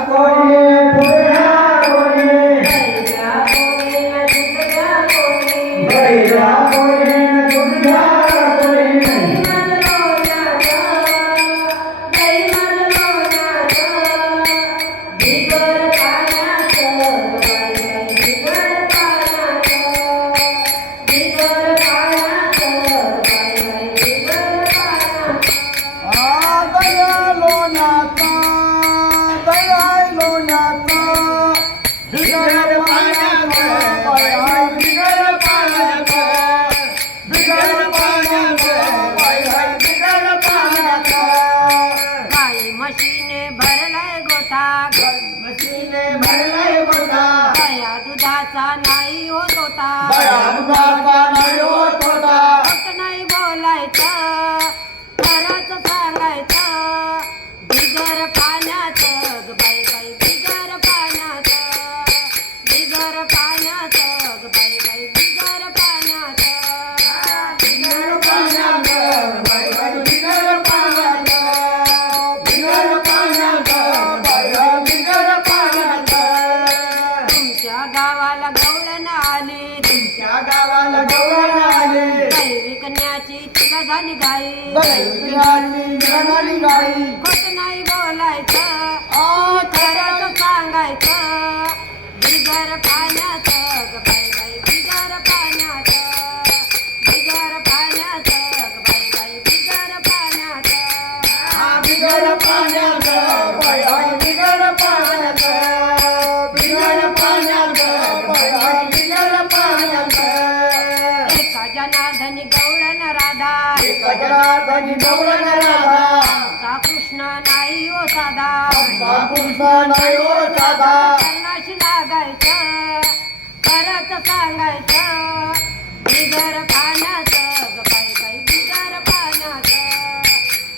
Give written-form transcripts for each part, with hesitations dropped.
खोट नाही बोलायचं, खरंच सांगायचं. बिगर पाण्याचं ग बाई बाई, बिगर पाण्याचं, बिगर पाण्याचं ग बाई बाई, बिगर पाण्याचं, बिगर पाण्याचं बाई बाई, बिगर पाण्याचं, बिगर पाण्याचं बाई बाई, बिगर पाण्याचं. एका जनार्दनी गवळण राधा, एका जनार्दनी गवळण राधा, आमचा कृष्ण नाही ओ साधा, आमचा कृष्ण नाही ओ साधा. कर्णाशी लागायचं, खरंच सांगायचं. बिगर पाण्याचं ग बाई बाई, बिगर पाण्याचं,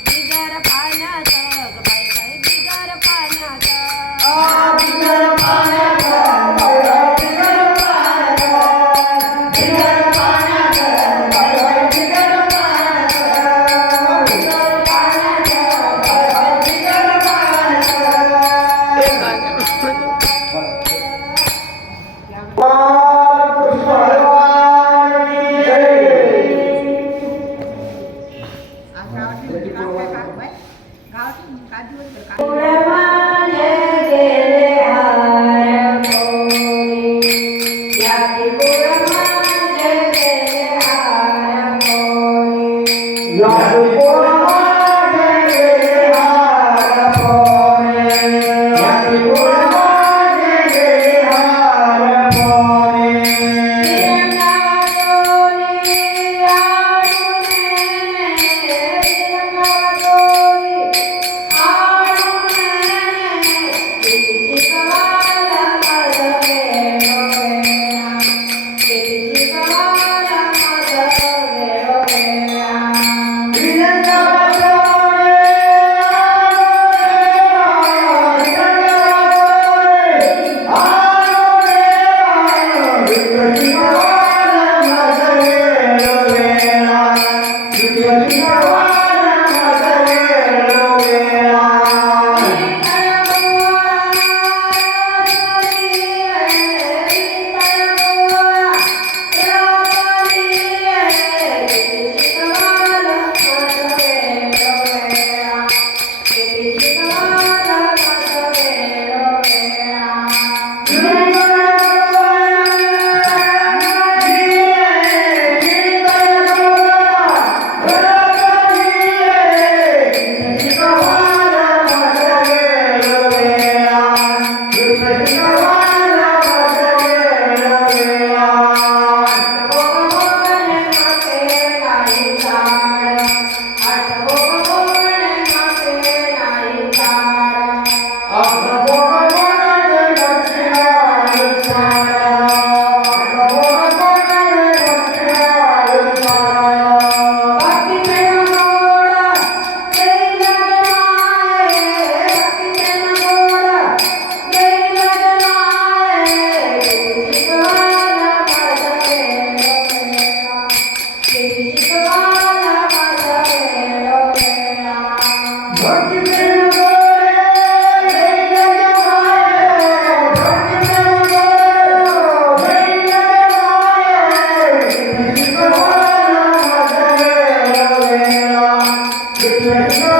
बिगर पाण्याचं ग बाई बाई, बिगर पाण्याचं, बिगर पाण्याचं बाई बाई, बिगर पाण्याचं, बिगर पाण्याचं बाई बाई, बिगर पाण्याचं, बिगर पाण्याचं बाई बाई, बिगर पाण्याचं. शिवाय